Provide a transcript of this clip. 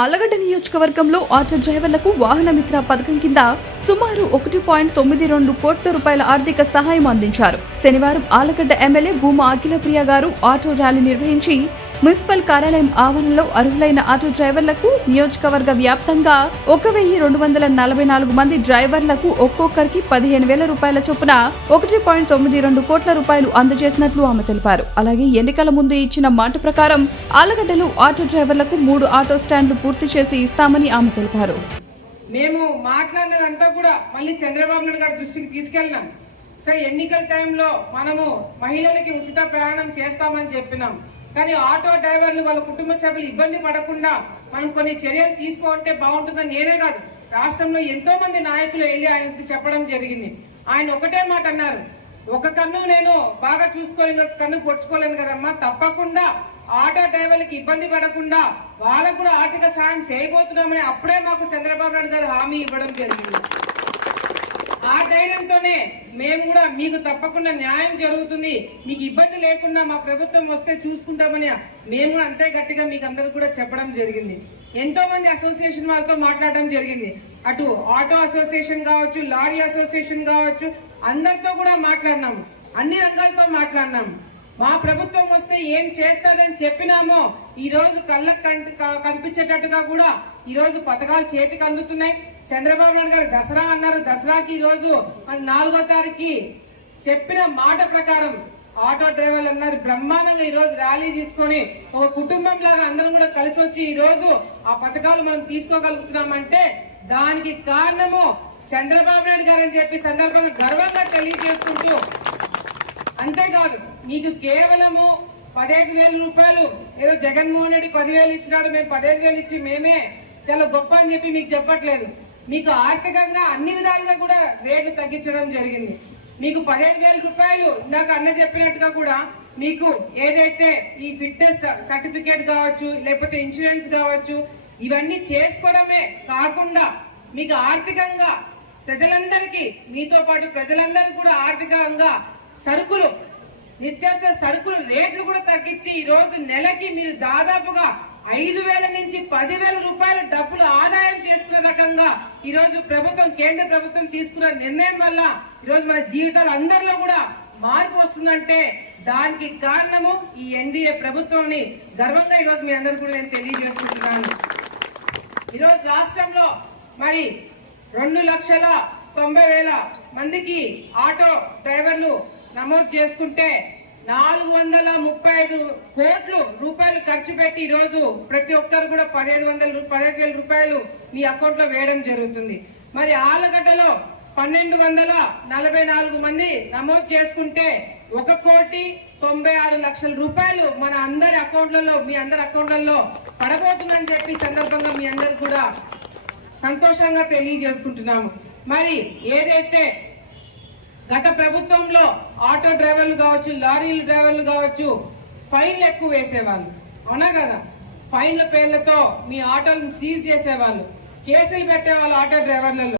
ఆలగడ్డ నియోజకవర్గంలో ఆటో డ్రైవర్లకు వాహనమిత్ర పథకం కింద సుమారు ఒకటి పాయింట్ తొమ్మిది రెండు కోట్ల రూపాయల ఆర్థిక సహాయం అందించారు. శనివారం ఆలగడ్డ ఎమ్మెల్యే భూమా అఖిలప్రియ గారు ఆటో ర్యాలీ నిర్వహించి మున్సిపల్ కార్యాలయం ఆవరణలో అర్హులైన ఆటో డ్రైవర్లకు నియోజకవర్గ వ్యాప్తంగా ఒక వెయ్యి రెండు వందల నలభై నాలుగు మంది డ్రైవర్లకు ఒక్కొక్కరికి పదిహేను వేల రూపాయల చొప్పున ఒకటి పాయింట్ తొమ్మిది రెండు కోట్ల రూపాయలు అందజేసినట్లు ఆమె తెలిపారు. అలాగే ఎన్నికల ముందు ఇచ్చిన మాట ప్రకారం ఆలగడ్డలో ఆటో డ్రైవర్లకు మూడు ఆటో స్టాండ్లు పూర్తి చేసి ఇస్తామని ఆమె తెలిపారు. మేము మాట్లాడినదంతా కూడా మళ్ళీ చంద్రబాబు నాయుడు గారి దృష్టికి తీసుకెళ్ళినాం. సార్ ఎన్నికల టైంలో మనము మహిళలకి ఉచిత ప్రయాణం చేస్తామని చెప్పినాం. కానీ ఆటో డ్రైవర్లు వాళ్ళ కుటుంబ సభ్యులు ఇబ్బంది పడకుండా మనం కొన్ని చర్యలు తీసుకుంటే బాగుంటుందని నేనే కాదు. రాష్ట్రంలో ఎంతో మంది నాయకులు వెళ్ళి ఆయనకు చెప్పడం జరిగింది. ఆయన ఒకటే మాట అన్నారు. ఒక కన్ను నేను బాగా చూసుకోలేను కన్ను పొడుచుకోలేను కదమ్మా. తప్పకుండా ఆటో డ్రైవర్లకు ఇబ్బంది పడకుండా వాళ్ళకు కూడా ఆర్థిక సాయం చేయబోతున్నామని అప్పుడే మాకు చంద్రబాబు నాయుడు గారు హామీ ఇవ్వడం జరిగింది. ఆ ధైర్యంతోనే మేము కూడా మీకు తప్పకుండా న్యాయం జరుగుతుంది. మీకు ఇబ్బంది లేకుండా మా ప్రభుత్వం వస్తే చూసుకుంటామని మేము కూడా అంతే గట్టిగా మీకు అందరికి కూడా చెప్పడం జరిగింది. ఎంతో మంది అసోసియేషన్ వాళ్ళతో మాట్లాడడం జరిగింది. అటు ఆటో అసోసియేషన్ కావచ్చు లారీ అసోసియేషన్ కావచ్చు అందరితో కూడా మాట్లాడినాము అన్ని రంగాలతో మాట్లాడినాము మా ప్రభుత్వం వస్తే ఏం చేస్తారని చెప్పినామో ఈ రోజు కళ్ళకు కంటి- కనిపించేటట్టుగా కూడా ఈ రోజు పథకాలు చేతికి అందుతున్నాయి. చంద్రబాబు నాయుడు గారు దసరా అన్నారు. దసరాకి ఈ రోజు మరి నాలుగో తారీఖు చెప్పిన మాట ప్రకారం ఆటో డ్రైవర్లు అందరు బ్రహ్మాండంగా ఈ రోజు ర్యాలీ తీసుకొని ఒక కుటుంబం లాగా అందరం కూడా కలిసి వచ్చి ఈ రోజు ఆ పథకాలు మనం తీసుకోగలుగుతున్నామంటే దానికి కారణము చంద్రబాబు నాయుడు గారు అని చెప్పి సందర్భంగా గర్వంగా తెలియజేసుకుంటూ అంతేకాదు మీకు కేవలము పదహైదు వేల రూపాయలు ఏదో జగన్మోహన్ రెడ్డి పదివేలు ఇచ్చినాడు మేము పదహైదు వేలు ఇచ్చి మేమే చాలా గొప్ప అని చెప్పి మీకు చెప్పట్లేదు. మీకు ఆర్థికంగా అన్ని విధాలుగా కూడా రేట్లు తగ్గించడం జరిగింది. మీకు పదిహేను వేల రూపాయలు ఇందాక అన్న చెప్పినట్టుగా కూడా మీకు ఏదైతే ఈ ఫిట్నెస్ సర్టిఫికేట్ కావచ్చు లేకపోతే ఇన్సూరెన్స్ కావచ్చు ఇవన్నీ చేసుకోవడమే కాకుండా మీకు ఆర్థికంగా ప్రజలందరికీ మీతో పాటు ప్రజలందరికీ కూడా ఆర్థికంగా సరుకులు నిత్యావసర సరుకులు రేట్లు కూడా తగ్గించి ఈరోజు నెలకి మీరు దాదాపుగా ఐదు వేల నుంచి పదివేల రూపాయల డబ్బులు ఆదాయం చేసుకునే రకంగా ఈరోజు ప్రభుత్వం కేంద్ర ప్రభుత్వం తీసుకున్న నిర్ణయం వల్ల ఈరోజు మన జీవితాలు అందరిలో కూడా మార్పు వస్తుందంటే దానికి కారణము ఈ ఎన్డీఏ ప్రభుత్వంని గర్వంగా ఈరోజు మీ అందరు కూడా నేను తెలియజేసుకుంటున్నాను. ఈరోజు రాష్ట్రంలో మరి రెండు లక్షల తొంభై వేల మందికి ఆటో డ్రైవర్లు నమోదు చేసుకుంటే నాలుగు వందల ముప్పై ఐదు కోట్లు రూపాయలు ఖర్చు పెట్టి ఈరోజు ప్రతి ఒక్కరు కూడా పదిహేను వందల రూ- పదిహేను వేల రూపాయలు మీ అకౌంట్లో వేయడం జరుగుతుంది. మరి ఆలగడ్డలో పన్నెండు వందల నలభై నాలుగు మంది నమోదు చేసుకుంటే ఒక కోటి తొంభై ఆరు లక్షల రూపాయలు మన అందరి అకౌంట్లలో మీ అందరి అకౌంట్లలో పడబోతుందని చెప్పి సందర్భంగా మీ అందరికి కూడా సంతోషంగా తెలియజేసుకుంటున్నాము. మరి ఏదైతే గత ప్రభుత్వంలో ఆటో డ్రైవర్లు కావచ్చు లారీలు డ్రైవర్లు కావచ్చు ఫైన్లు ఎక్కువ వేసేవాళ్ళు. అవునా కదా? ఫైన్ల పేర్లతో మీ ఆటోలను సీజ్ చేసేవాళ్ళు. కేసులు పెట్టేవాళ్ళు ఆటో డ్రైవర్లలో.